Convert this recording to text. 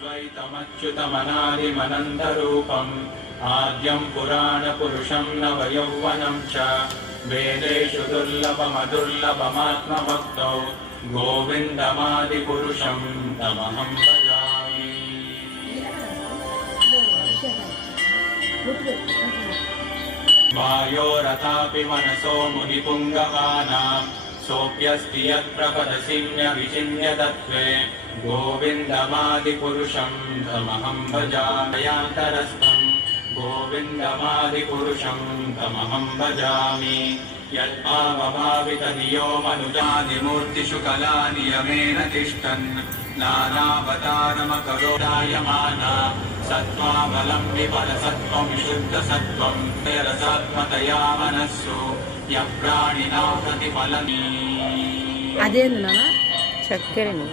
द्वैतमच्युतमनादिमनन्तरूपम् आद्यं पुराणपुरुषं नवयौवनं च वेदेषु दुर्लभमदुर्लभमात्मभक्तौ गोविन्दमादिपुरुषं तमहं भजामि। वायोरथापि मनसो मुनिपुङ्गवानां सोऽप्यस्ति यत्प्रपदसिन्यविचिन्य तत्त्वे गोविन्दमादिपुरुषं तमहं भजामयान्तरस्थं गोविन्दमादिपुरुषं तमहं भजामि। यत्पावभावितधियो मनुजादिमूर्तिषु कलानियमेन तिष्ठन् नानावतारमकरोडायमाना सत्त्वामलम्बि परसत्त्वं शुद्धसत्त्वं रसात्मतया मनस्सु यः प्राणिना प्रतिफलनी। అదేంది నాన్న చక్కెరని